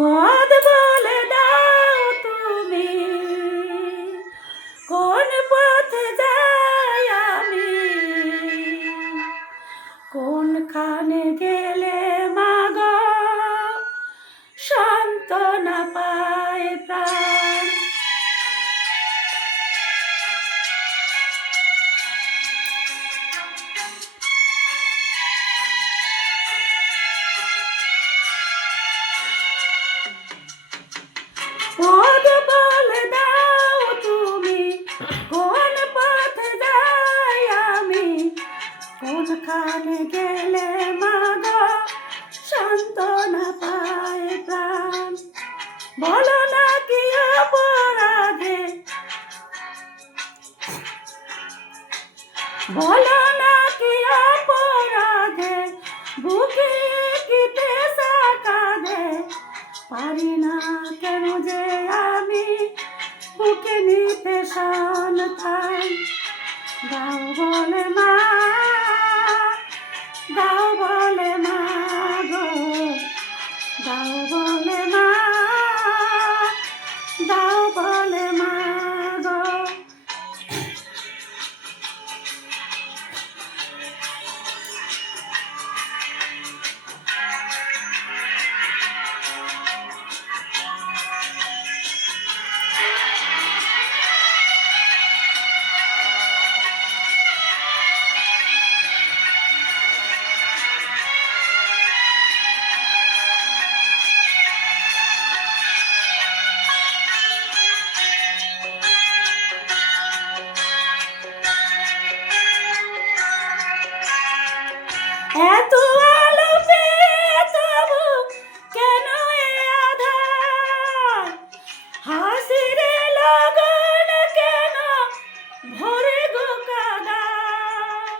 পথ বলে দাও তুমি, কোন পথে যাই আমি, কোনখানে গেলে মাগো সান্ত্বনা পায় প্রাণ। পথ বলে দাও তুমি, কোন পথে যাই আমি, কোনখানে গেলে মাগো সান্ত্বনা পায় প্রাণ। বলো না কি অপরাধে, বলো না কি অপরাধে, বুকে কি পেশা কাঁধে, পারি না কেন যে আমি বুকে নিতে সন্তান। দাও বলে মা, দাও বলে মা গো, দাও বলে মা, দাও বলে মা গো। এত আলো পেয়ে তবু কেন এ আঁধার, হাসির লগন কেন ভরে গো কাদাও।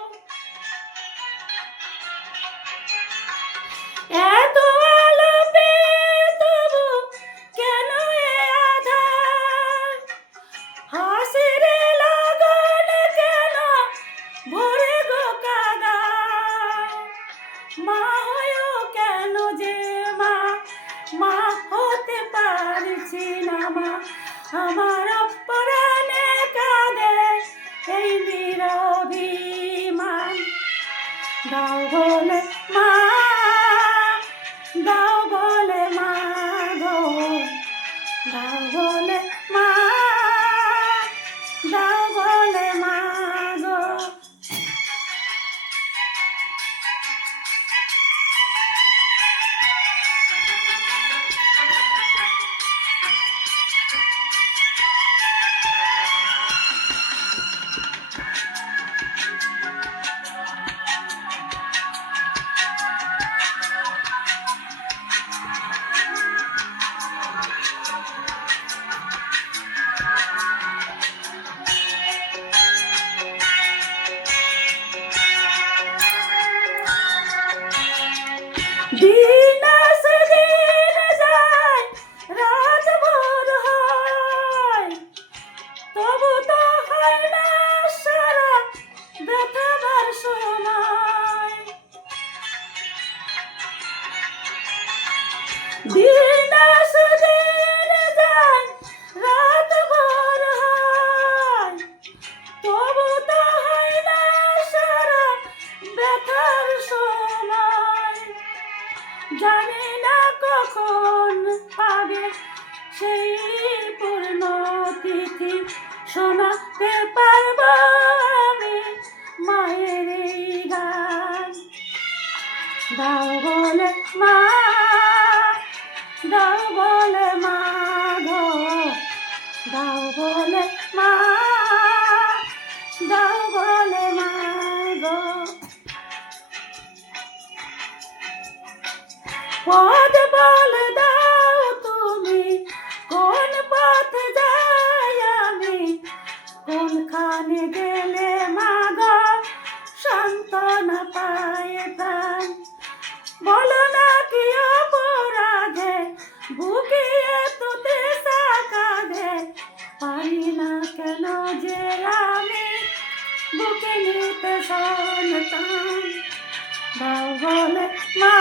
এত আলো পেয়ে তবু কেন এ আঁধার, হাসির লগন কেন ভরে গো কাদাও। মা হয়েও কেন যে মা, মা হতে পারছি না মা, আমার পরাণে কাঁদে এই নিরভিমান। দাও বলে মা, দাও বলে মা গো, দাও বলে মা, দাও বলে মা গো। দিন আসে দিন যায়, রাত ভোর হয়, তবু তো হয় না সারা ব্যথাবার সময়। দিন আসে দিন যায়, রাত ভোর হয়, তবু তো হয় না সারা ব্যথার সময়। জানি না কখন পাবে সেই পূর্ণ তিথি, শোনাতে পারব আমি মায়ের এই গান। দাও বলে মা, দাও বলে মা গো, দাও বলে মা, দাও বলে মা গো। পথ বলে দাও তুমি, কোন পথে যাই আমি, কোনখানে গেলে মাগো সান্ত্বনা পায় প্রাণ। বলো না কি অপরাধে, বুকে এত তেষা কাঁধে, পারি না কেন যে আমি বুকে নিতে সন্তান। দাও বলে মা।